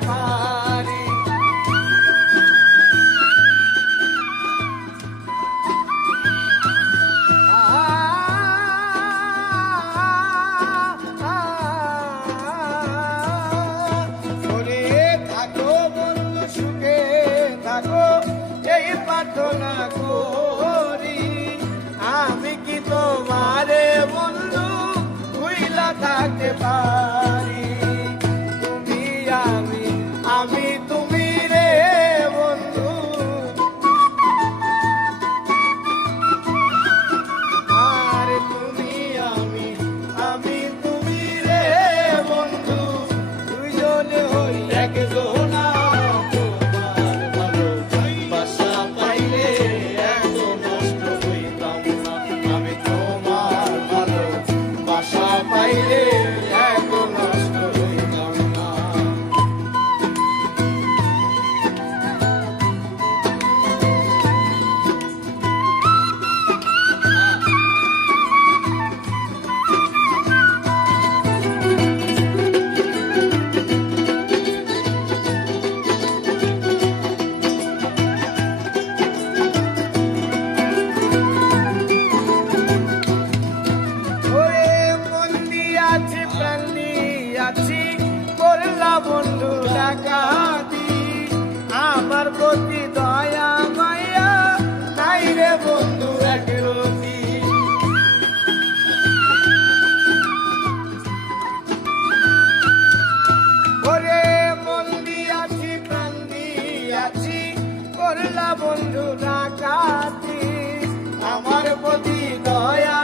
Bye. কাঁদি আমার প্রতি দয়া, মায়া, নাই রে বন্ধু একরতি ওরে মন দিয়াছি, প্রাণ দিয়াছি, করলা বন্ধু ডাকাতি আমার প্রতি দয়া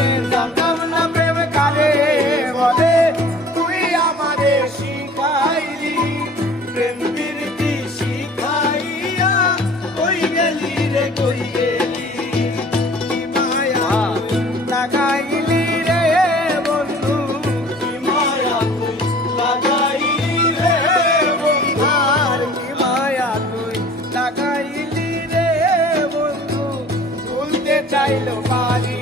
I love all